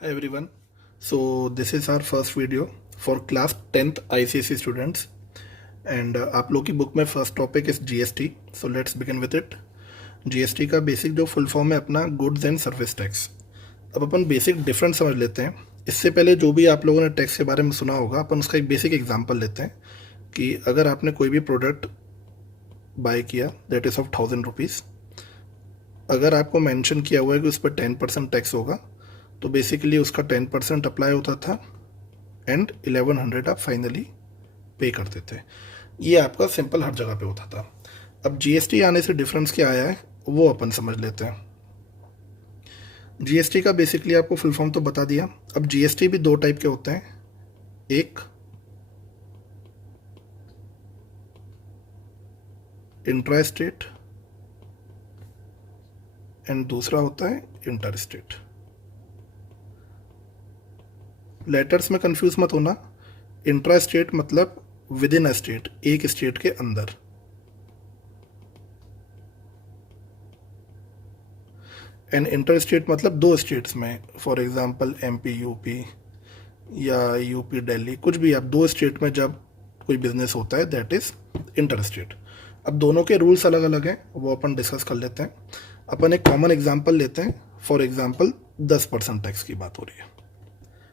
Hi everyone. So this is our first video for class 10th ICSE students and आप लोग की book में first topic is GST. So let's begin with it. GST का basic जो full form है अपना goods and service tax. अब अपन basic difference समझ लेते हैं. इससे पहले जो भी आप लोगों ने टैक्स के बारे में सुना होगा अपन उसका एक बेसिक एग्जांपल लेते हैं कि अगर आपने कोई भी प्रोडक्ट बाय किया दैट इज़ ऑफ 1000 रुपीज़, अगर आपको मेंशन किया हुआ है कि उस पर 10% टैक्स होगा तो बेसिकली उसका 10% अप्लाई होता था एंड 1100 आप फाइनली पे करते थे. ये आपका सिंपल हर जगह पे होता था. अब जीएसटी आने से डिफरेंस क्या आया है वो अपन समझ लेते हैं. जीएसटी का बेसिकली आपको फुल फॉर्म तो बता दिया. अब जीएसटी भी दो टाइप के होते हैं, एक इंट्रा स्टेट एंड दूसरा होता है इंटर स्टेट. लेटर्स में कंफ्यूज मत होना. इंट्रा स्टेट मतलब विद इन अ स्टेट, एक स्टेट के अंदर. एंड इंटर स्टेट मतलब दो स्टेट्स में, फॉर एग्जांपल एमपी यूपी या यूपी दिल्ली, कुछ भी आप दो स्टेट में जब कोई बिजनेस होता है दैट इज इंटर स्टेट. अब दोनों के रूल्स अलग अलग हैं, वो अपन डिस्कस कर लेते हैं. अपन एक कॉमन एग्जांपल लेते हैं. फॉर एग्जांपल 10% टैक्स की बात हो रही है,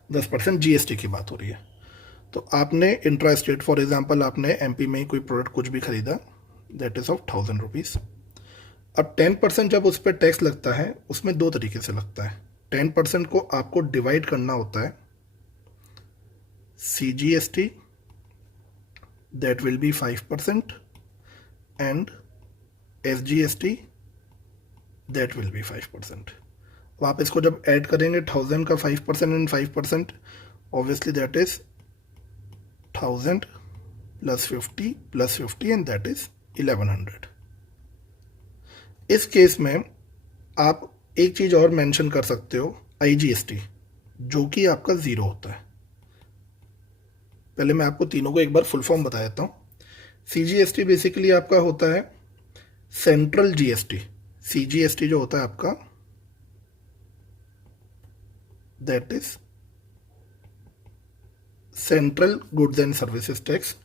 10% जीएसटी की बात हो रही है. तो आपने इंट्रा स्टेट फॉर एग्जांपल आपने एमपी में ही कोई प्रोडक्ट कुछ भी खरीदा दैट इज ऑफ 1000 रुपीज़. अब 10% जब उस पर टैक्स लगता है उसमें दो तरीके से लगता है. 10% को आपको डिवाइड करना होता है CGST that will B 5% and SGST that will B 5%. अब आप इसको जब ऐड करेंगे 1000 का 5% and 5%, obviously that is 1000 plus 50 and that is 1100. इस केस में आप एक चीज़ और मेंशन कर सकते हो, IGST, जो कि आपका ज़ीरो होता है. पहले मैं आपको तीनों को एक बार फुल फॉर्म बता देता हूँ. CGST बेसिकली आपका होता है सेंट्रल GST. CGST जो होता है आपका that is central goods and services tax.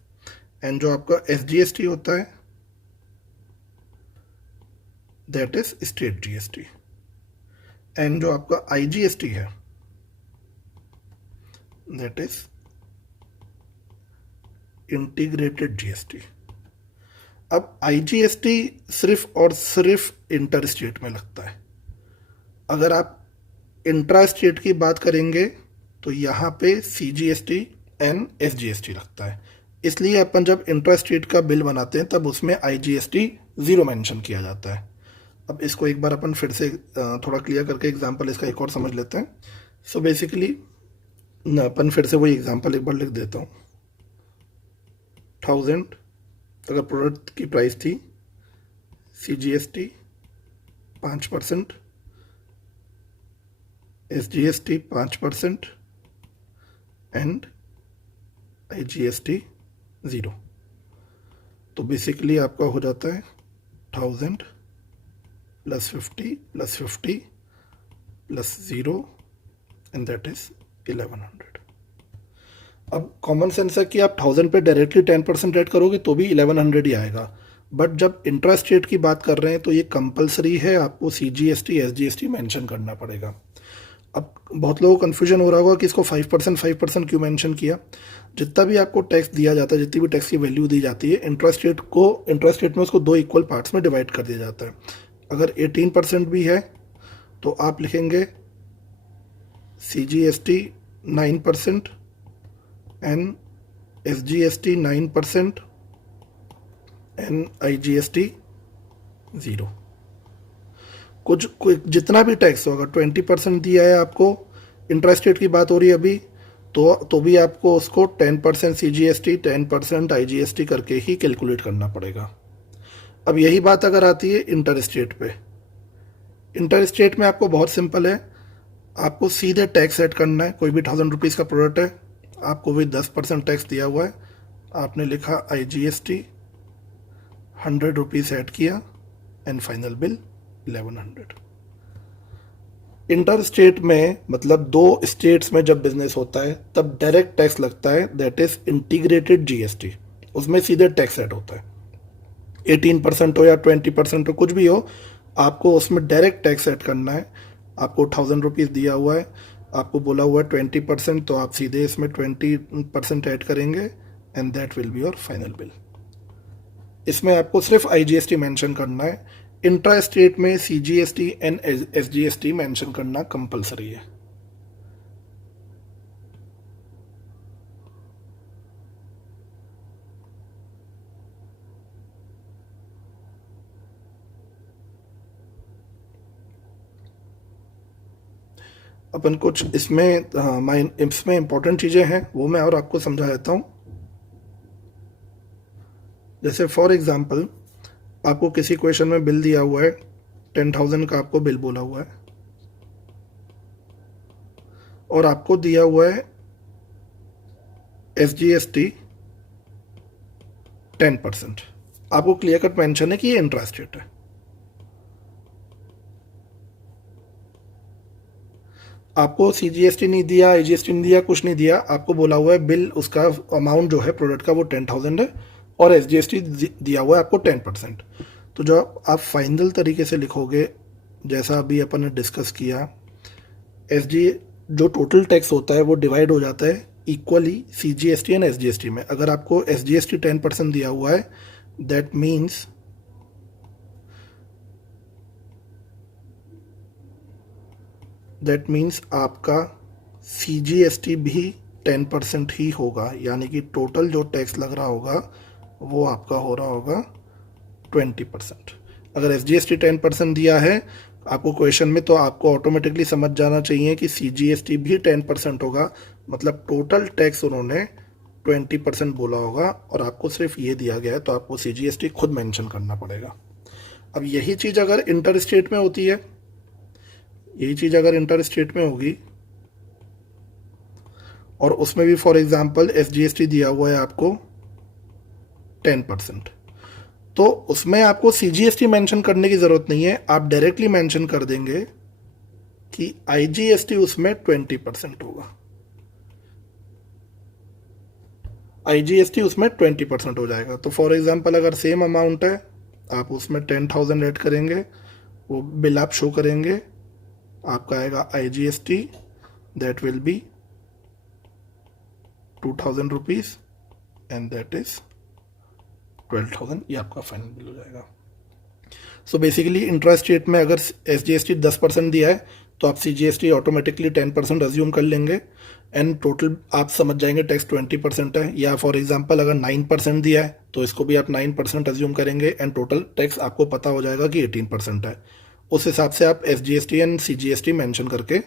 And जो आपका SGST होता है that is state GST. And जो आपका IGST है दैट इज इंटीग्रेटेड GST. अब IGST सिर्फ और सिर्फ इंटर स्टेट में लगता है. अगर आप इंट्रा स्टेट की बात करेंगे तो यहाँ पे CGST एंड SGST लगता है. इसलिए अपन जब इंट्रा स्टेट का बिल बनाते हैं तब उसमें IGST ज़ीरो मेंशन किया जाता है. अब इसको एक बार अपन फिर से थोड़ा क्लियर करके एग्जांपल इसका एक और समझ लेते हैं. सो बेसिकली अपन फिर से वही एग्जांपल एक बार लिख देता हूँ. 1000 अगर प्रोडक्ट की प्राइस थी, CGST 5%, SGST 5% and IGST zero. तो बेसिकली आपका हो जाता है 1000 plus 50 plus zero and that is 1100. अब कॉमन सेंस है कि आप 1000 पे डायरेक्टली 10% ऐड करोगे तो भी 1100 ही आएगा. बट जब इंट्रा स्टेट की बात कर रहे हैं तो ये कंपलसरी है, आपको CGST SGST मेंशन करना पड़ेगा. अब बहुत लोगों को कन्फ्यूजन हो रहा होगा कि इसको 5% क्यों मेंशन किया. जितना भी आपको टैक्स दिया जाता है, जितनी भी टैक्स की वैल्यू दी जाती है, इंट्रा स्टेट में उसको दो इक्वल पार्ट्स में डिवाइड कर दिया जाता है. अगर 18% भी है तो आप लिखेंगे CGST 9% and SGST 9% and IGST zero. कुछ जितना भी टैक्स हो, अगर 20% दिया है आपको, इंट्रा स्टेट की बात हो रही है अभी, तो भी आपको उसको 10% CGST 10% IGST करके ही कैलकुलेट करना पड़ेगा. अब यही बात अगर आती है इंटर स्टेट पे. इंटर स्टेट में आपको बहुत सिंपल है, आपको सीधे टैक्स ऐड करना है. कोई भी 1000 रुपीज़ का प्रोडक्ट है, आपको भी 10% टैक्स दिया हुआ है, आपने लिखा IGST 100 रुपीज़ ऐड किया and final bill 1100. Inter state में मतलब दो स्टेट्स में जब बिजनेस होता है तब डायरेक्ट टैक्स लगता है, दैट इज इंटीग्रेटेड जीएसटी। उसमें सीधे टैक्स ऐड होता है, 18% हो या 20% हो, कुछ भी हो, आपको उसमें डायरेक्ट टैक्स ऐड करना है। आपको 1000 रुपीज़ दिया हुआ है, आपको बोला हुआ है 20%, तो आप सीधे इसमें 20% ऐड करेंगे and that will be your final bill. इसमें आपको सिर्फ आईजीएसटी मेंशन करना है। इंट्रा स्टेट में सीजीएसटी एंड एसजीएसटी मेंशन करना कंपलसरी है। अपन कुछ इसमें इंपॉर्टेंट चीज़ें हैं वो मैं और आपको समझा देता हूँ। जैसे फॉर एग्जांपल आपको किसी क्वेश्चन में बिल दिया हुआ है, 10,000 का आपको बिल बोला हुआ है और आपको दिया हुआ है एसजीएसटी 10%। आपको क्लियर कट मेंशन है कि ये इंट्रा स्टेट है। आपको सीजीएसटी नहीं दिया, आईजीएसटी नहीं दिया, कुछ नहीं दिया, आपको बोला हुआ है बिल उसका अमाउंट जो है प्रोडक्ट का वो 10,000 है और एसजीएसटी दिया हुआ है आपको 10%। तो जब आप फाइनल तरीके से लिखोगे, जैसा अभी अपन ने डिस्कस किया, एसजी जो टोटल टैक्स होता है वो डिवाइड हो जाता है इक्वली सीजीएसटी एंड एसजीएसटी में। अगर आपको एसजीएसटी 10% दिया हुआ है, दैट मीन्स आपका सीजीएसटी भी 10% ही होगा, यानी कि टोटल जो टैक्स लग रहा होगा वो आपका हो रहा होगा 20%। अगर एसजीएसटी 10% दिया है आपको क्वेश्चन में, तो आपको ऑटोमेटिकली समझ जाना चाहिए कि सीजीएसटी भी 10% होगा, मतलब टोटल टैक्स उन्होंने 20% बोला होगा और आपको सिर्फ ये दिया गया है, तो आपको सीजीएसटी खुद मेंशन करना पड़ेगा। अब यही चीज़ अगर इंटर स्टेट में होती है, यही चीज़ अगर इंटर स्टेट में होगी और उसमें भी फॉर एग्जांपल एसजीएसटी दिया हुआ है आपको 10%, तो उसमें आपको सीजीएसटी मेंशन करने की ज़रूरत नहीं है, आप डायरेक्टली मेंशन कर देंगे कि आईजीएसटी उसमें 20% होगा। आईजीएसटी उसमें 20% हो जाएगा। तो फॉर एग्जांपल अगर सेम अमाउंट है, आप उसमें 10,000 ऐड करेंगे, वो बिल आप शो करेंगे, आपका आएगा IGST, that will B 2,000 rupees and that is 12,000, ये आपका फाइनल बिल हो जाएगा। सो बेसिकली इंट्रा स्टेट में अगर एसजीएसटी 10% दिया है तो आप सीजीएसटी ऑटोमेटिकली 10% अज्यूम कर लेंगे एंड टोटल आप समझ जाएंगे टैक्स 20% है। या फॉर एग्जांपल अगर 9% दिया है तो इसको भी आप 9% अज्यूम करेंगे एंड टोटल टैक्स आपको पता हो जाएगा कि 18% है। उस हिसाब से आप एसजीएसटी एंड सीजीएसटी मेंशन करके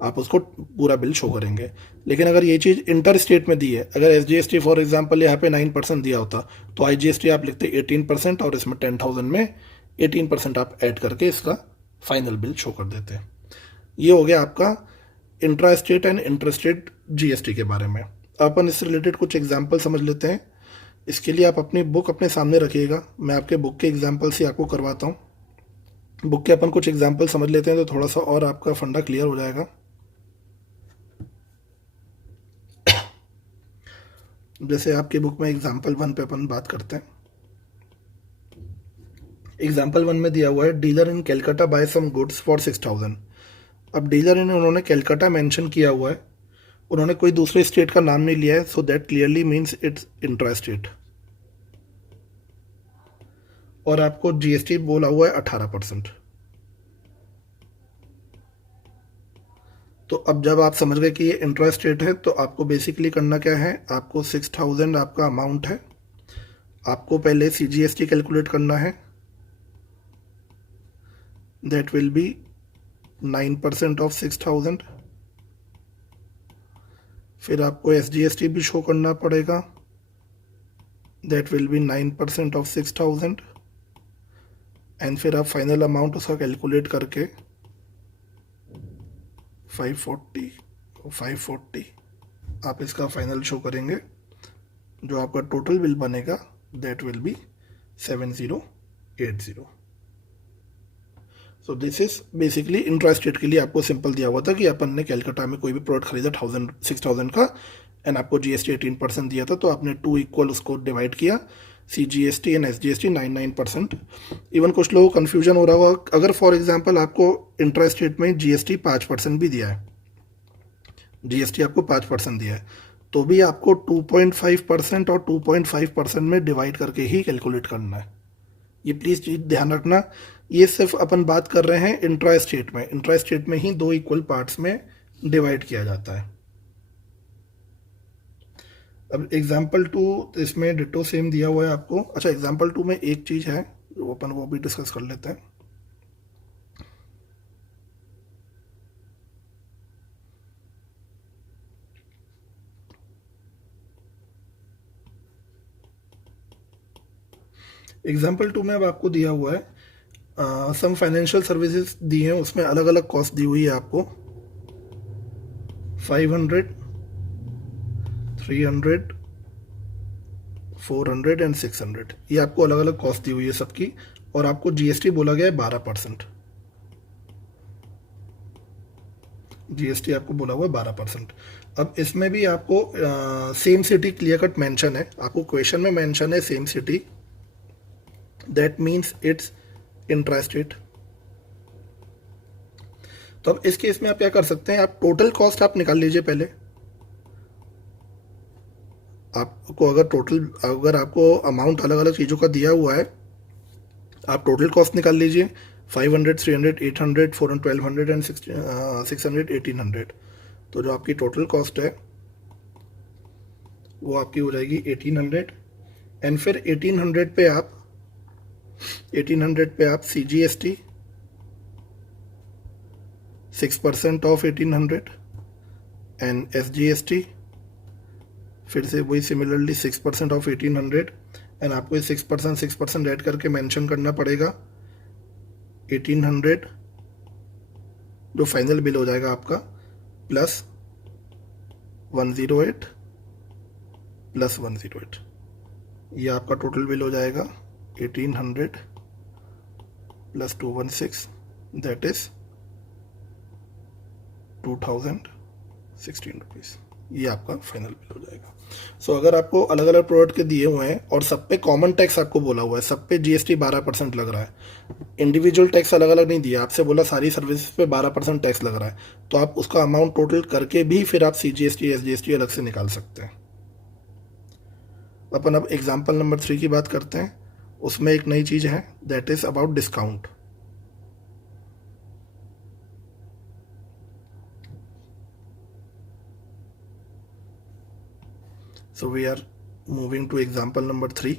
आप उसको पूरा बिल शो करेंगे। लेकिन अगर ये चीज़ इंटर स्टेट में दी है, अगर एसजीएसटी फॉर एग्जांपल यहाँ पे 9% दिया होता तो आईजीएसटी आप लिखते 18% और इसमें 10,000 में 18% आप ऐड करके इसका फाइनल बिल शो कर देते हैं। ये हो गया आपका intra state and inter state GST के बारे में। अपन इससे रिलेटेड कुछ एग्जाम्पल समझ लेते हैं। इसके लिए आप अपनी बुक अपने सामने रखिएगा, मैं आपके बुक के एग्जाम्पल से आपको करवाता हूँ। बुक के अपन कुछ एग्जाम्पल समझ लेते हैं तो थोड़ा सा और आपका फंडा क्लियर हो जाएगा। जैसे आपकी बुक में एग्जाम्पल 1 पे अपन बात करते हैं। एग्जाम्पल 1 में दिया हुआ है dealer in Calcutta buy some goods for 6,000। अब डीलर इन उन्होंने कैलकाटा मेंशन किया हुआ है, उन्होंने कोई दूसरे स्टेट का नाम नहीं लिया है, so that clearly means it's intra state. और आपको जीएसटी बोला हुआ है 18%। तो अब जब आप समझ गए कि ये इंट्रा स्टेट है तो आपको बेसिकली करना क्या है, आपको 6,000 आपका अमाउंट है, आपको पहले सीजीएसटी कैलकुलेट करना है, दैट विल बी 9% ऑफ 6,000। फिर आपको एसजीएसटी भी शो करना पड़ेगा, that will B 9% of 6,000 and फिर आप फाइनल अमाउंट उसका कैलकुलेट करके 540 आप इसका फाइनल शो करेंगे, जो आपका टोटल बिल बनेगा that will B 7080। So this is basically intra state के लिए आपको सिंपल दिया हुआ था कि अपन ने कैलकाटा में कोई भी प्रोडक्ट खरीदा 6,000 का एंड आपको जीएसटी 18% दिया था, तो आपने 2 इक्वल उसको डिवाइड किया, CGST एंड SGST 9%। इवन कुछ लोगों को कन्फ्यूजन हो रहा होगा, अगर फॉर एग्जांपल आपको इंट्रा स्टेट में GST 5% भी दिया है, GST आपको 5% दिया है, तो भी आपको 2.5% और 2.5% में डिवाइड करके ही कैलकुलेट करना है। ये प्लीज़ चीज़ ध्यान रखना, ये सिर्फ अपन बात कर रहे हैं इंट्रा स्टेट में। इंट्रा स्टेट में ही 2 इक्वल पार्ट्स में डिवाइड किया जाता है। अब एग्जाम्पल 2 इसमें डिटो सेम दिया हुआ है आपको। अच्छा, एग्जाम्पल 2 में एक चीज़ है जो अपन वो भी डिस्कस कर लेते हैं। एग्जाम्पल 2 में अब आपको दिया हुआ है सम फाइनेंशियल सर्विसेज दी हैं, उसमें अलग अलग कॉस्ट दी हुई है आपको 500, 300, 400 एंड 600। ये आपको अलग अलग कॉस्ट दी हुई है सबकी, और आपको जीएसटी बोला गया है 12%। जीएसटी आपको बोला हुआ है 12%। अब इसमें भी आपको same city clear cut mention है, आपको क्वेश्चन में मेंशन है same city, that means it's intra state. तो अब इस केस में आप क्या कर सकते हैं, आप टोटल कॉस्ट आप निकाल लीजिए पहले। आपको अगर आपको अमाउंट अलग अलग चीज़ों का दिया हुआ है, आप टोटल कॉस्ट निकाल लीजिए, 500, 300, 800, 400, 1200 एंड 600, 1800। तो जो आपकी टोटल कॉस्ट है वो आपकी हो जाएगी 1800। एंड फिर 1800 पे आप CGST 6% ऑफ 1800 एंड SGST फिर से वही सिमिलरली 6% ऑफ 1800 एंड आपको 6% ऐड करके मेंशन करना पड़ेगा 1800 जो फाइनल बिल हो जाएगा आपका, प्लस 108 प्लस 108, ये आपका टोटल बिल हो जाएगा 1800 प्लस 216, दैट इज 2016 रुपीज़। ये आपका फाइनल बिल हो जाएगा। सो अगर आपको अलग अलग प्रोडक्ट के दिए हुए हैं और सब पे कॉमन टैक्स आपको बोला हुआ है, सब पे GST 12% लग रहा है, इंडिविजुअल टैक्स अलग अलग नहीं दिया, आपसे बोला सारी सर्विसेज पे 12% टैक्स लग रहा है, तो आप उसका अमाउंट टोटल करके भी फिर आप CGST SGST अलग से निकाल सकते हैं। अपन अब एग्जाम्पल नंबर 3 की बात करते हैं। उसमें एक नई चीज़ है, that is about discount. So we are moving to example number 3।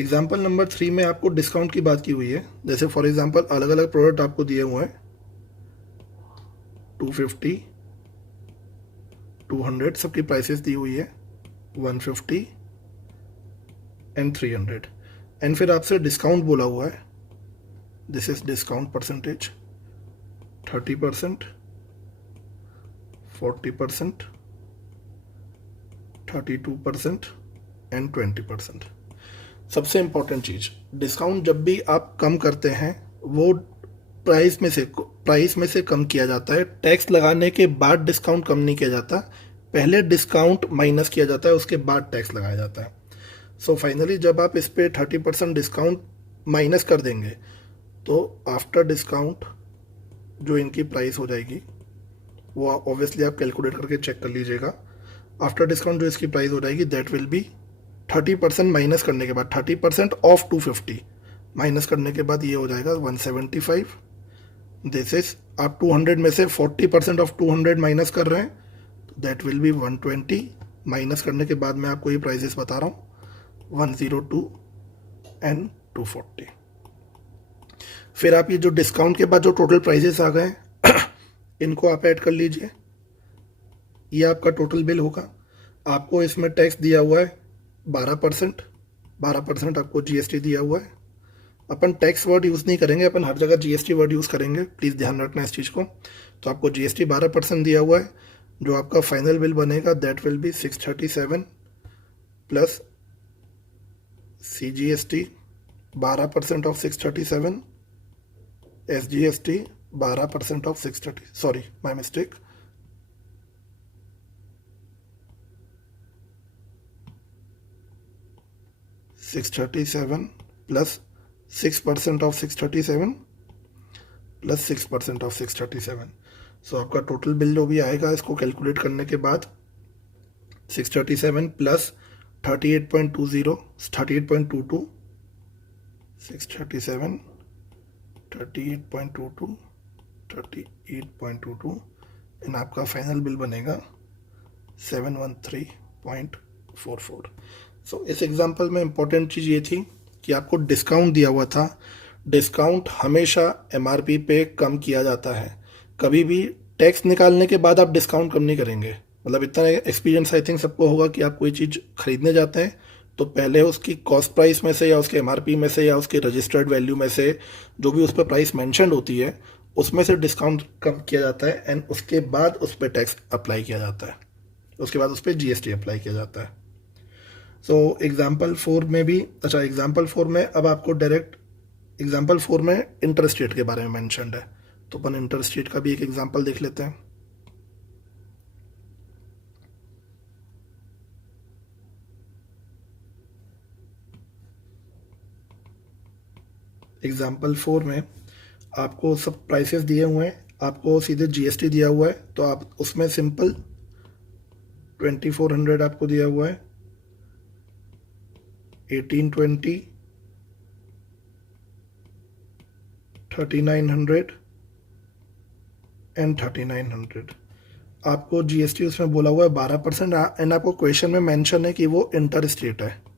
Example number 3 में आपको डिस्काउंट की बात की हुई है। जैसे फॉर एग्जाम्पल अलग अलग प्रोडक्ट आपको दिए हुए हैं, 250, 200 सबकी प्राइसेस दी हुई है, 150 एंड 300। एंड फिर आपसे डिस्काउंट बोला हुआ है, this is discount percentage 30%, 40%, 32% and 20%। सबसे इंपॉर्टेंट चीज़, डिस्काउंट जब भी आप कम करते हैं वो प्राइस में से कम किया जाता है। टैक्स लगाने के बाद डिस्काउंट कम नहीं किया जाता, पहले डिस्काउंट माइनस किया जाता है, उसके बाद टैक्स लगाया जाता है। सो फाइनली जब आप इस पे 30% डिस्काउंट माइनस कर देंगे तो आफ्टर डिस्काउंट जो इनकी प्राइस हो जाएगी वो ऑब्वियसली आप कैलकुलेट करके चेक कर लीजिएगा। आफ्टर डिस्काउंट जो इसकी प्राइस हो जाएगी दैट विल बी 30% माइनस करने के बाद, 30% ऑफ 250 माइनस करने के बाद ये हो जाएगा 175। दिस इज आप 200 में से 40% ऑफ 200 माइनस कर रहे हैं, तो दैट विल बी 120। माइनस करने के बाद मैं आपको ये प्राइजेस बता रहा हूँ, 102 एंड 240। फिर आप ये जो डिस्काउंट के बाद जो टोटल प्राइजेस आ गए इनको आप ऐड कर लीजिए, ये आपका टोटल बिल होगा। आपको इसमें टैक्स दिया हुआ है 12%, 12% आपको GST दिया हुआ है। अपन टैक्स वर्ड यूज़ नहीं करेंगे, अपन हर जगह GST वर्ड यूज़ करेंगे, प्लीज़ ध्यान रखना इस चीज़ को। तो आपको GST 12% दिया हुआ है, जो आपका फाइनल बिल बनेगा that will B 637 plus CGST 12% of 637 SGST 12% of 630, sorry my mistake, $637 plus 6% of 637 plus 6% of 637। सो आपका टोटल बिल जो भी आएगा इसको कैलकुलेट करने के बाद 637 प्लस 38.20 38.22 637 38.22 38.22 एंड आपका फाइनल बिल बनेगा 713.44। सो इस एग्जांपल में इम्पोर्टेंट चीज़ ये थी कि आपको डिस्काउंट दिया हुआ था। डिस्काउंट हमेशा MRP पे कम किया जाता है, कभी भी टैक्स निकालने के बाद आप डिस्काउंट कम नहीं करेंगे। मतलब इतना एक्सपीरियंस आई थिंक सबको होगा कि आप कोई चीज़ खरीदने जाते हैं तो पहले उसकी कॉस्ट प्राइस में से या उसके MRP में से या उसके रजिस्टर्ड वैल्यू में से जो भी उस पर प्राइस मेंशन होती है उसमें से डिस्काउंट कम किया जाता है एंड उसके बाद उस पर टैक्स अप्लाई किया जाता है, उसके बाद उस पर GST अप्लाई किया जाता है। सो एग्जाम्पल 4 में भी, अच्छा एग्जाम्पल 4 में अब आपको डायरेक्ट एग्जाम्पल 4 में इंटरेस्ट रेट के बारे में मेंशन्ड है, तो अपन इंटरेस्ट रेट का भी एक एग्जाम्पल देख लेते हैं। एग्जाम्पल 4 में आपको सब प्राइसेस दिए हुए हैं, आपको सीधे GST दिया हुआ है, तो आप उसमें सिंपल 2400 आपको दिया हुआ है, 1820, 3900 एंड 3900। आपको GST उसमें बोला हुआ है 12% एंड आपको क्वेश्चन में मेंशन है कि वो इंटर स्टेट है,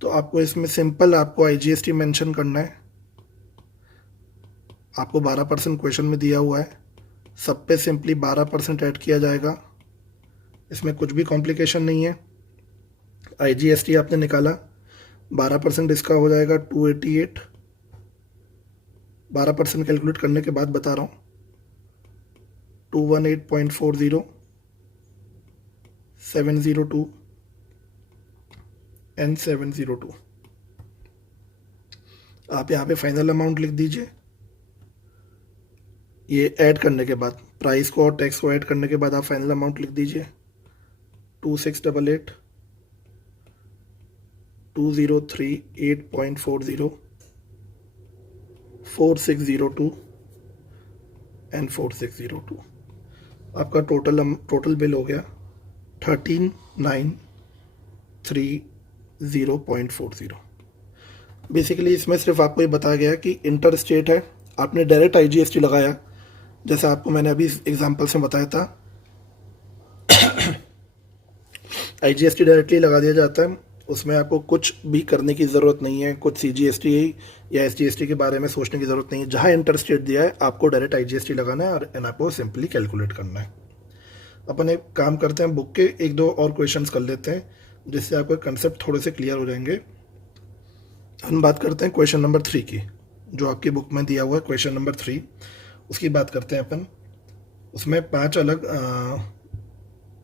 तो आपको इसमें सिंपल आपको IGST मेंशन करना है। आपको 12% क्वेश्चन में दिया हुआ है, सब पे सिंपली 12% ऐड किया जाएगा, इसमें कुछ भी कॉम्प्लिकेशन नहीं है। IGST आपने निकाला, 12% इसका हो जाएगा 288, 12% कैलकुलेट करने के बाद बता रहा हूँ 218.40, 702 एंड 702। आप यहाँ पे फाइनल अमाउंट लिख दीजिए। ये ऐड करने के बाद प्राइस को और टैक्स को ऐड करने के बाद आप फाइनल अमाउंट लिख दीजिए 2688, 2038.40, 4602 एंड 4602। आपका टोटल बिल हो गया 13930.40। बेसिकली इसमें सिर्फ आपको ये बताया गया कि इंटर स्टेट है, आपने डायरेक्ट IGST लगाया, जैसा आपको मैंने अभी एग्जांपल से बताया था। IGST डायरेक्टली लगा दिया जाता है, उसमें आपको कुछ भी करने की ज़रूरत नहीं है, कुछ CGST या SGST के बारे में सोचने की ज़रूरत नहीं है। जहाँ इंटर स्टेट दिया है आपको डायरेक्ट IGST लगाना है और आपको सिंपली कैलकुलेट करना है। अपन एक काम करते हैं, बुक के एक दो और क्वेश्चंस कर लेते हैं जिससे आपको कंसेप्ट थोड़े से क्लियर हो जाएंगे। हम बात करते हैं क्वेश्चन नंबर 3 की, जो आपकी बुक में दिया हुआ है क्वेश्चन नंबर 3, उसकी बात करते हैं अपन। उसमें 5 अलग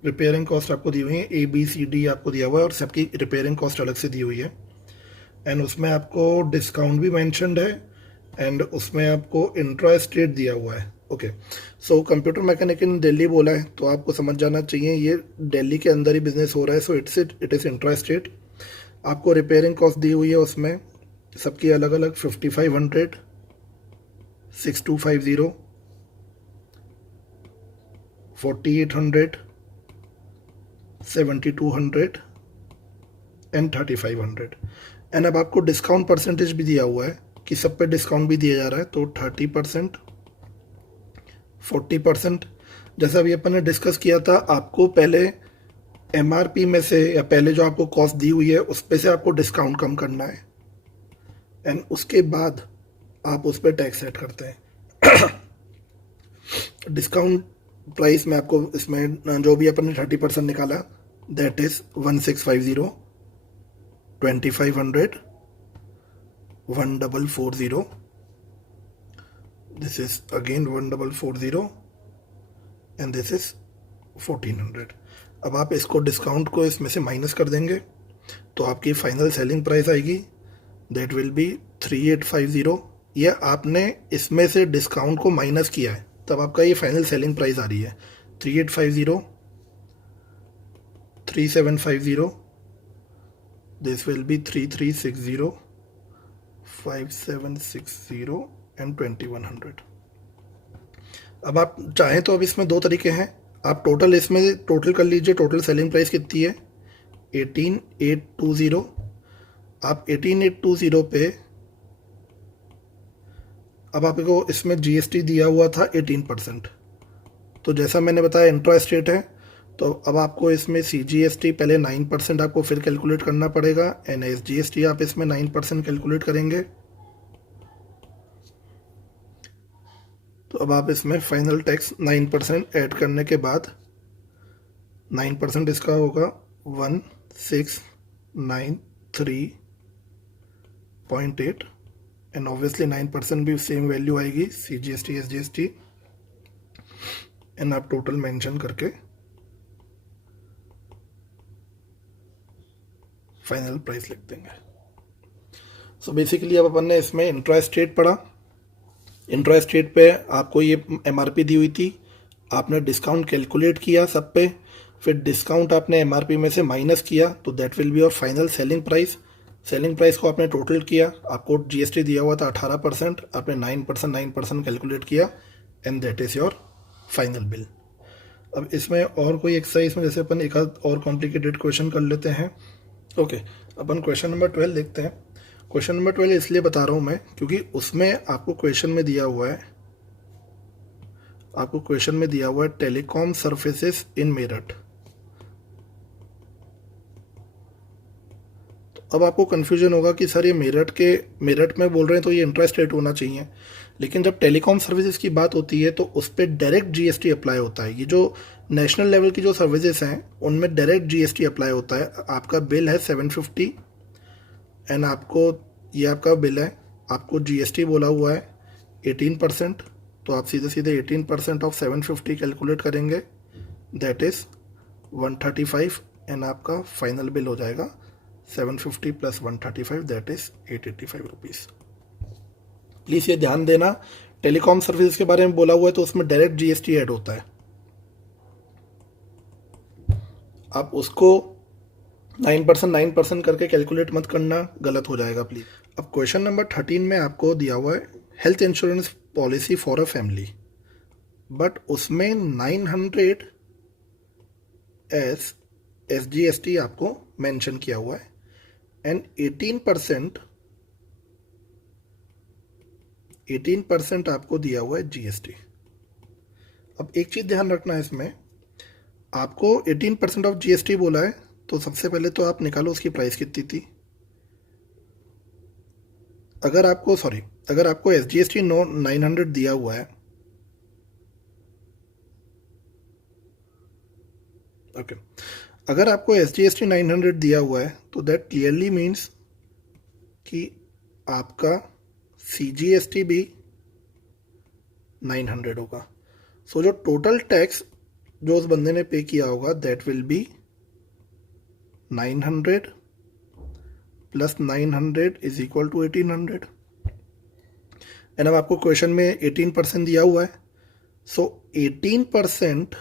रिपेयरिंग कॉस्ट आपको दी हुई है, ABCD आपको दिया हुआ है और सबकी रिपेयरिंग कॉस्ट अलग से दी हुई है। एंड उसमें आपको डिस्काउंट भी मैंशनड है एंड उसमें आपको इंट्रास्ट रेट दिया हुआ है। ओके, सो कंप्यूटर मैकेनिक इन दिल्ली बोला है तो आपको समझ जाना चाहिए ये दिल्ली के अंदर ही बिजनेस हो रहा है, सो इट इज़ इंट्रास्ट रेट। आपको रिपेयरिंग कॉस्ट दी हुई है, उसमें सबकी अलग अलग 5500, 6250, 4800, 7200 एंड 3500। एंड अब आपको डिस्काउंट परसेंटेज भी दिया हुआ है कि सब पे डिस्काउंट भी दिया जा रहा है, तो 30%, 40%। जैसा अभी अपन ने डिस्कस किया था, आपको पहले MRP में से या पहले जो आपको कॉस्ट दी हुई है उस पे से आपको डिस्काउंट कम करना है एंड उसके बाद आप उस पर टैक्स ऐड करते हैं। डिस्काउंट प्राइस में आपको इसमें जो भी अपन ने 30% निकाला that is 1650, 2500, 1440, this is again 1440 and this is 1400। अब आप इसको डिस्काउंट को इसमें से माइनस कर देंगे तो आपकी फाइनल सेलिंग प्राइस आएगी दैट विल बी 3850, या आपने इसमें से डिस्काउंट को माइनस किया है, तब आपका ये फाइनल सेलिंग प्राइस आ रही है 3850, 3750, दिस विल बी 3360, 5760 एंड 2100। अब आप चाहें तो अब इसमें दो तरीके हैं, आप टोटल इसमें टोटल कर लीजिए, टोटल सेलिंग प्राइस कितनी है 18820। आप 18820 पे अब आपको इसमें जीएसटी दिया हुआ था 18%, तो जैसा मैंने बताया इंट्रा स्टेट है, तो अब आपको इसमें CGST पहले 9% आपको फिर कैलकुलेट करना पड़ेगा, एंड SGST आप इसमें 9% कैलकुलेट करेंगे। तो अब आप इसमें फाइनल टैक्स 9% ऐड करने के बाद 9% इसका होगा 1693.8, एंड ऑब्वियसली 9% भी सेम वैल्यू आएगी CGST SGST, एंड आप टोटल मेंशन करके फाइनल प्राइस लिख देंगे। सो बेसिकली अब अपन ने इसमें इंट्रा स्टेट पढ़ा। इंट्रा स्टेट पे आपको ये MRP दी हुई थी, आपने डिस्काउंट कैलकुलेट किया सब पे, फिर डिस्काउंट आपने MRP में से माइनस किया, तो that will be your final selling price. Selling price को आपने टोटल किया, आपको GST दिया हुआ था 18%, आपने 9% कैलकुलेट किया, and that is your final bill. अब इसमें और कोई एक्सरसाइज में जैसे अपन एक आध और कॉम्प्लिकेटेड क्वेश्चन कर लेते हैं। ओके, अपन क्वेश्चन नंबर 12 देखते हैं। क्वेश्चन नंबर 12 इसलिए बता रहा हूँ मैं क्योंकि उसमें आपको क्वेश्चन में दिया हुआ है टेलीकॉम सर्विसेज इन मेरठ। तो अब आपको कन्फ्यूजन होगा कि सर ये मेरठ में बोल रहे हैं तो ये इंट्रा स्टेट होना चाहिए, लेकिन जब टेलीकॉम सर्विसेज की बात होती है तो उस पर डायरेक्ट GST अप्लाई होता है। ये जो नेशनल लेवल की जो सर्विसेज हैं उनमें डायरेक्ट GST अप्लाई होता है। आपका बिल है 750, एंड आपको ये आपका बिल है, आपको GST बोला हुआ है 18%, तो आप सीधे सीधे 18% ऑफ 750 कैलकुलेट करेंगे, दैट इज़ 135, एंड आपका फाइनल बिल हो जाएगा 750 plus 135, that is 885 rupees. Please ये ध्यान देना, टेलीकॉम सर्विसेज के बारे में बोला हुआ है तो उसमें डायरेक्ट GST ऐड होता है, आप उसको 9% करके कैलकुलेट मत करना, गलत हो जाएगा प्लीज़। अब क्वेश्चन नंबर 13 में आपको दिया हुआ है health insurance policy for a family, but उसमें 900 एस SGST आपको मेंशन किया हुआ है, एंड 18% आपको दिया हुआ है GST। अब एक चीज़ ध्यान रखना है, इसमें आपको 18% ऑफ GST बोला है, तो सबसे पहले तो आप निकालो उसकी प्राइस कितनी थी। अगर आपको SGST 900 दिया हुआ है, ओके, अगर आपको SGST 900 दिया हुआ है तो दैट क्लियरली मीन्स कि आपका CGST भी 900 होगा। सो जो टोटल टैक्स जो उस बंदे ने पे किया होगा that will be 900 plus 900 is equal to 1800, and अब आपको क्वेश्चन में 18% दिया हुआ है, सो 18%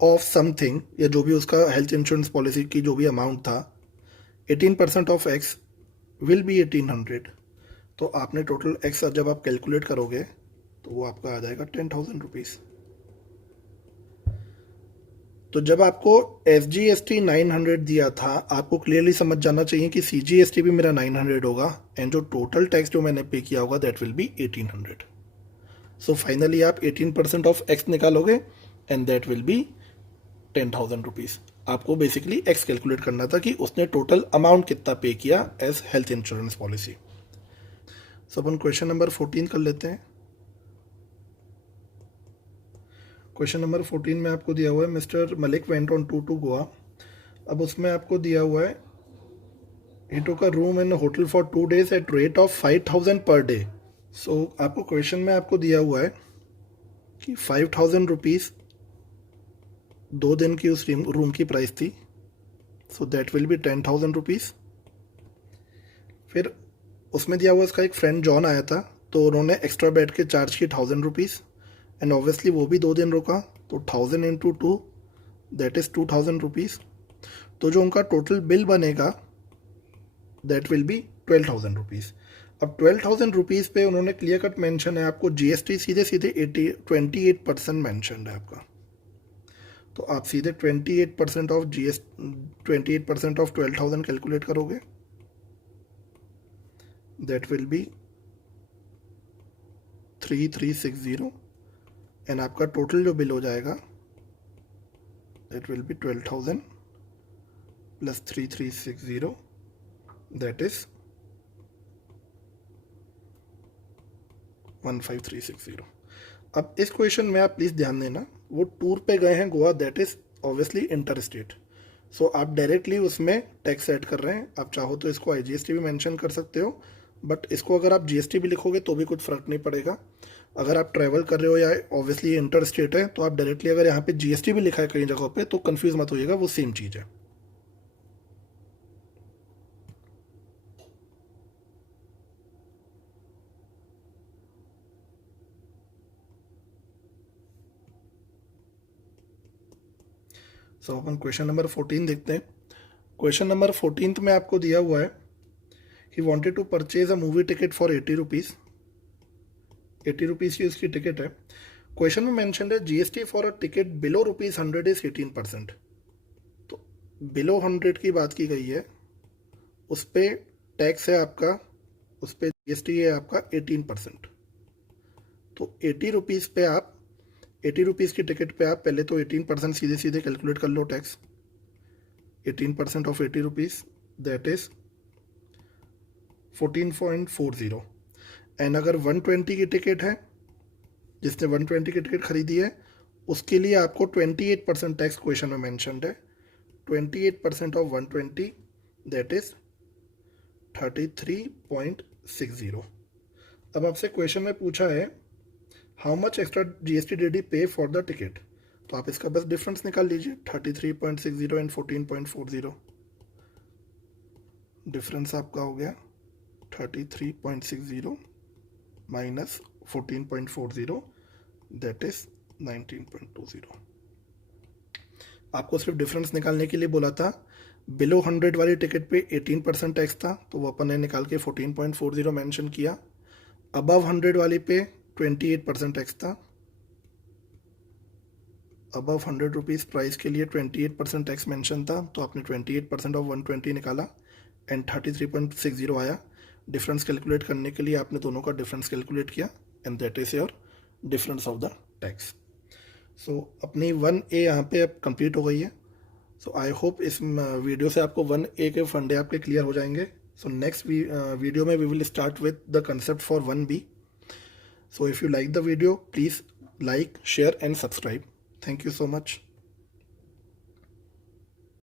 ऑफ समथिंग, या जो भी उसका हेल्थ इंश्योरेंस पॉलिसी की जो भी अमाउंट था, 18% ऑफ एक्स विल बी 1800, तो आपने टोटल एक्स जब आप कैलकुलेट करोगे तो वो आपका आ जाएगा 10,000 रुपीज़। तो जब आपको SGST 900 दिया था, आपको क्लियरली समझ जाना चाहिए कि CGST भी मेरा 900 होगा, एंड जो टोटल टैक्स जो मैंने पे किया होगा that will B 1800। So finally आप 18% ऑफ एक्स निकालोगे, and that will B 10,000 rupees. आपको बेसिकली एक्स कैलकुलेट करना था कि उसने टोटल अमाउंट कितना पे किया एज हेल्थ इंश्योरेंस पॉलिसी। सो अपन क्वेश्चन नंबर 14 कर लेते हैं। क्वेश्चन नंबर 14 में आपको दिया हुआ है mister Malik went on to Goa. अब उसमें आपको दिया हुआ है ही took a room in hotel for 2 days at rate of 5,000 per day. सो आपको क्वेश्चन में आपको दिया हुआ है कि 5,000 रुपीज़ 2 दिन की उस रूम की प्राइस थी, so that will B 10,000 rupees. फिर उसमें दिया हुआ उसका एक फ्रेंड जॉन आया था, तो उन्होंने एक्स्ट्रा बैठ के चार्ज की 1000 रुपीज़, एंड ऑब्वियसली वो भी 2 दिन रुका, तो 1000 इंटू 2 दैट इज़ 2000 रुपीज़। तो जो उनका टोटल बिल बनेगा दैट विल बी 12,000 रुपीज़। अब 12,000 रुपीज़ पे उन्होंने क्लियर कट मेंशन है आपको जीएसटी सीधे सीधे 28% मेंशन है आपका। तो आप सीधे 28% ऑफ जीएस 28% ऑफ 12,000 कैलकुलेट करोगे, दैट विल बी 3360, एंड आपका टोटल जो बिल हो जाएगा that will B 12,000 plus 3360, that is 15360। अब इस क्वेश्चन में आप प्लीज़ ध्यान देना, वो टूर पे गए हैं Goa, that is obviously inter state, so आप डायरेक्टली उसमें टैक्स ऐड कर रहे हैं। आप चाहो तो इसको आईजीएसटी भी मेंशन कर सकते हो, बट इसको अगर आप जीएसटी भी लिखोगे तो भी कुछ फ़र्क नहीं पड़ेगा। अगर आप ट्रैवल कर रहे हो या ऑब्वियसली इंटर स्टेट है, तो आप डायरेक्टली अगर यहाँ पे जीएसटी भी लिखा है कई जगहों पे, तो कंफ्यूज मत होइएगा, वो सेम चीज़ है। सो अपन क्वेश्चन नंबर 14 देखते हैं। क्वेश्चन नंबर 14 में आपको दिया हुआ है, he wanted to purchase a movie ticket for 80 rupees. 80 rupees की उसकी टिकट है। क्वेश्चन में मेंशन है GST for a ticket below ₹100 is 18%। तो बिलो 100 की बात की गई है, उस पर टैक्स है आपका, उस पर जीएसटी है आपका 18%। तो 80 रुपीज़ पे आप 80 रुपीज़ की टिकट पे आप पहले तो 18% सीधे सीधे कैलकुलेट कर लो tax. 18% of 80 rupees that is 14.40। And अगर 120 की टिकट है, जिसने 120 की टिकट खरीदी है, उसके लिए आपको 28% टैक्स क्वेश्चन में मेंशन्ड है। 28% ऑफ 120 दैट इज़ 33.60। अब आपसे क्वेश्चन में पूछा है how much extra GST did he पे फॉर द टिकट, तो आप इसका बस डिफरेंस निकाल लीजिए, 33.60 एंड 14.40। डिफरेंस आपका हो गया 33.60 माइनस 14.40 दैट इज 19.20। आपको सिर्फ डिफरेंस निकालने के लिए बोला था। बिलो 100 वाली टिकट पे 18% टैक्स था, तो वो अपन ने निकाल के 14.40 मेंशन किया। अबव 100 वाली पे 28% टैक्स था। अबव 100 रुपीज़ प्राइस के लिए 28% टैक्स मेंशन था, तो आपने 28% ऑफ 120 निकाला एंड 33.60 आया। डिफरेंस कैलकुलेट करने के लिए आपने दोनों का डिफरेंस कैलकुलेट किया and that is your difference of the tax. So अपनी 1A यहाँ पे अब कंप्लीट हो गई है। सो आई होप इस वीडियो से आपको 1A के फंडे आपके क्लियर हो जाएंगे। सो नेक्स्ट वीडियो में we will start with the concept for 1B। So if you like the video, please like, share and subscribe. Thank you so much.